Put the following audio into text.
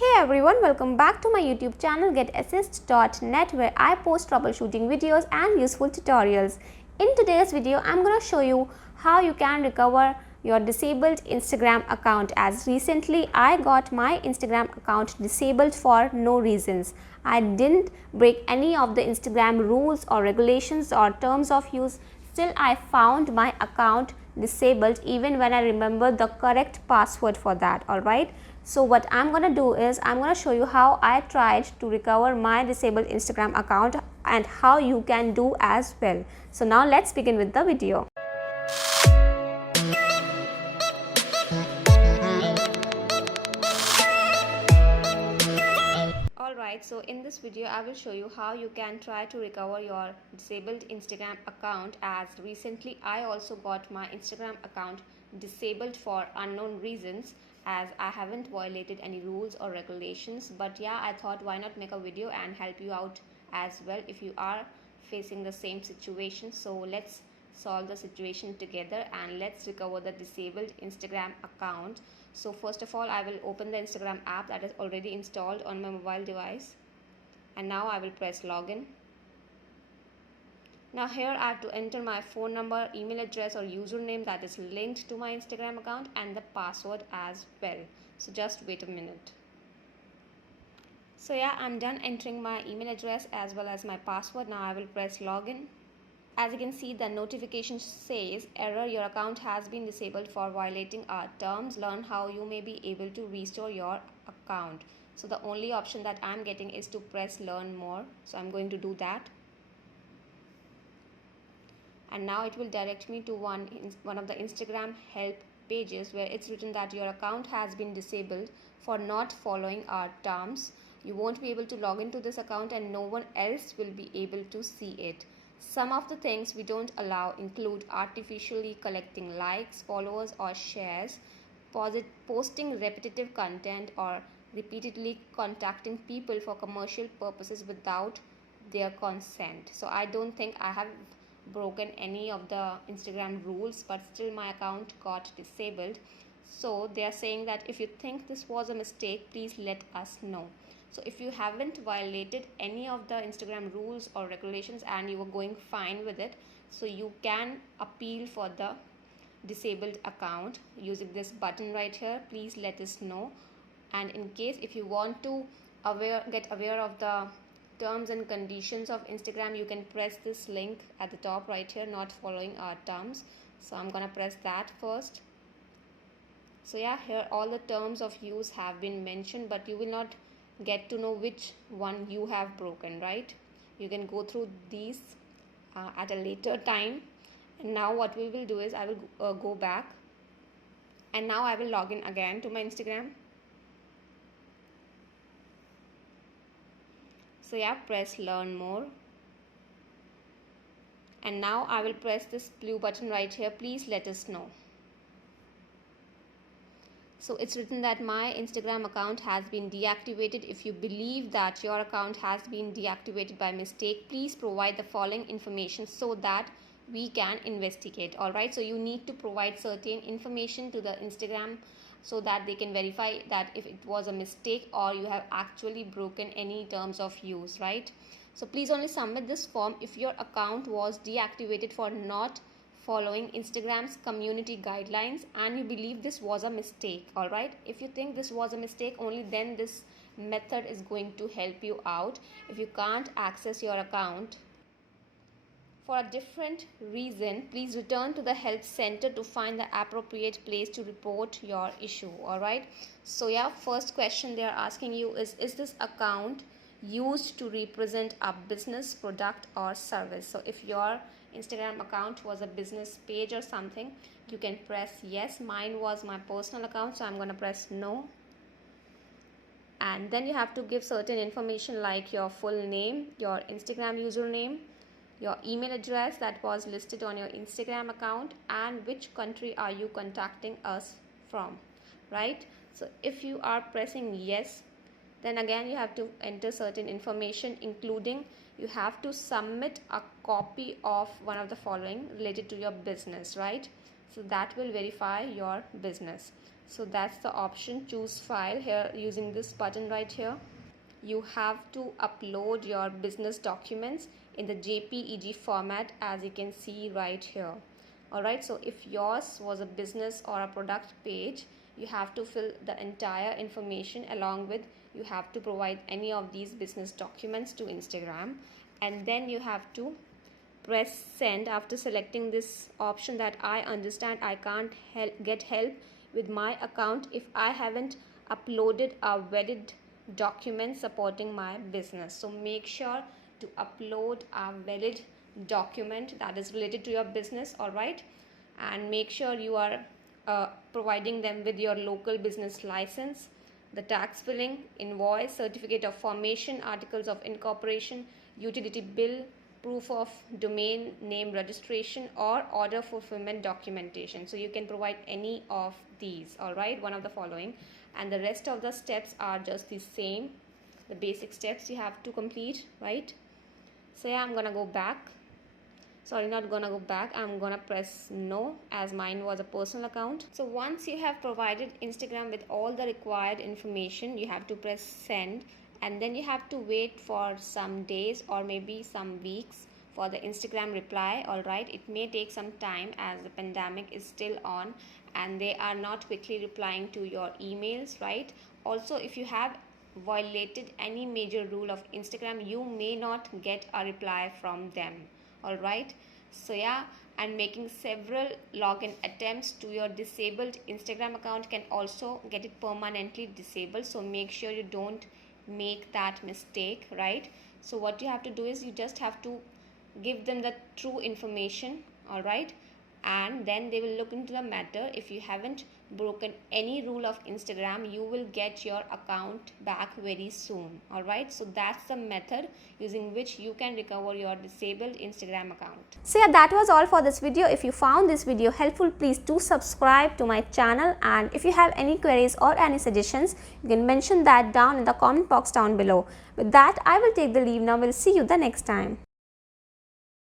Hey everyone, welcome back to my YouTube channel getassist.net, where I post troubleshooting videos and useful tutorials. In today's video, I'm going to show you how you can recover your disabled Instagram account, as recently I got my Instagram account disabled for no reasons. I didn't break any of the Instagram rules or regulations or terms of use. Still, I found my account disabled even when I remember the correct password for that. Alright. So what I'm going to do is I'm going to show you how I tried to recover my disabled Instagram account and how you can do as well. So now let's begin with the video. Alright, so in this video I will show you how you can try to recover your disabled Instagram account, as recently I also got my Instagram account disabled for unknown reasons, as I haven't violated any rules or regulations. But yeah, I thought why not make a video and help you out as well if you are facing the same situation. So let's solve the situation together and let's recover the disabled Instagram account. So first of all, I will open the Instagram app that is already installed on my mobile device, and now I will press login. Now here I have to enter my phone number, email address or username that is linked to my Instagram account, and the password as well. So just wait a minute. So yeah, I'm done entering my email address as well as my password. Now I will press login. As you can see, the notification says error, your account has been disabled for violating our terms. Learn how you may be able to restore your account. So the only option that I'm getting is to press learn more. So I'm going to do that. And now it will direct me to one of the Instagram help pages, where it's written that your account has been disabled for not following our terms. You won't be able to log into this account and no one else will be able to see it. Some of the things we don't allow include artificially collecting likes, followers or shares, posting repetitive content, or repeatedly contacting people for commercial purposes without their consent. So I don't think I have broken any of the Instagram rules, but still my account got disabled. So they are saying that if you think this was a mistake, please let us know. So if you haven't violated any of the Instagram rules or regulations and you were going fine with it, so you can appeal for the disabled account using this button right here, please let us know. And in case if you want to get aware of the terms and conditions of Instagram, you can press this link at the top right here, not following our terms. So I'm gonna press that first. So yeah, here all the terms of use have been mentioned, but you will not get to know which one you have broken, right? You can go through these at a later time. And now what we will do is I will go back, and now I will log in again to my Instagram. So yeah, press learn more, and now I will press this blue button right here, please let us know. So it's written that my Instagram account has been deactivated. If you believe that your account has been deactivated by mistake, please provide the following information so that we can investigate. Alright, so you need to provide certain information to the Instagram so that they can verify that if it was a mistake or you have actually broken any terms of use, right? So please only submit this form if your account was deactivated for not following Instagram's community guidelines and you believe this was a mistake. Alright, if you think this was a mistake, only then this method is going to help you out. If you can't access your account for a different reason, please return to the help center to find the appropriate place to report your issue. Alright, so yeah, first question they are asking you is this account used to represent a business, product or service? So if your Instagram account was a business page or something, you can press yes. Mine was my personal account, so I'm going to press no. And then you have to give certain information like your full name, your Instagram username, your email address that was listed on your Instagram account, and which country are you contacting us from, right? So if you are pressing yes, then again you have to enter certain information, including you have to submit a copy of one of the following related to your business, right? So that will verify your business. So that's the option, choose file. Here using this button right here, you have to upload your business documents in the JPEG format, as you can see right here. Alright, so if yours was a business or a product page, you have to fill the entire information, along with you have to provide any of these business documents to Instagram, and then you have to press send. After selecting this option that I understand I can't get help with my account if I haven't uploaded a valid document supporting my business. So make sure to upload a valid document that is related to your business. All right, and make sure you are providing them with your local business license, the tax filing, invoice, certificate of formation, articles of incorporation, utility bill, proof of domain name registration, or order fulfillment documentation. So you can provide any of these. All right, one of the following, and the rest of the steps are just the same, the basic steps you have to complete, right? So yeah, I'm gonna go back. Sorry, not gonna go back. I'm gonna press no, as mine was a personal account. So once you have provided Instagram with all the required information, you have to press send, and then you have to wait for some days or maybe some weeks for the Instagram reply. All right, it may take some time as the pandemic is still on and they are not quickly replying to your emails, right? Also, if you have violated any major rule of Instagram, you may not get a reply from them. All right, so yeah, and making several login attempts to your disabled Instagram account can also get it permanently disabled. So make sure you don't make that mistake, right? So what you have to do is you just have to give them the true information. All right, and then they will look into the matter. If you haven't broken any rule of Instagram, you will get your account back very soon. All right, so that's the method using which you can recover your disabled Instagram account. So yeah, that was all for this video. If you found this video helpful, please do subscribe to my channel, and if you have any queries or any suggestions, you can mention that down in the comment box down below. With that, I will take the leave now. We'll see you the next time.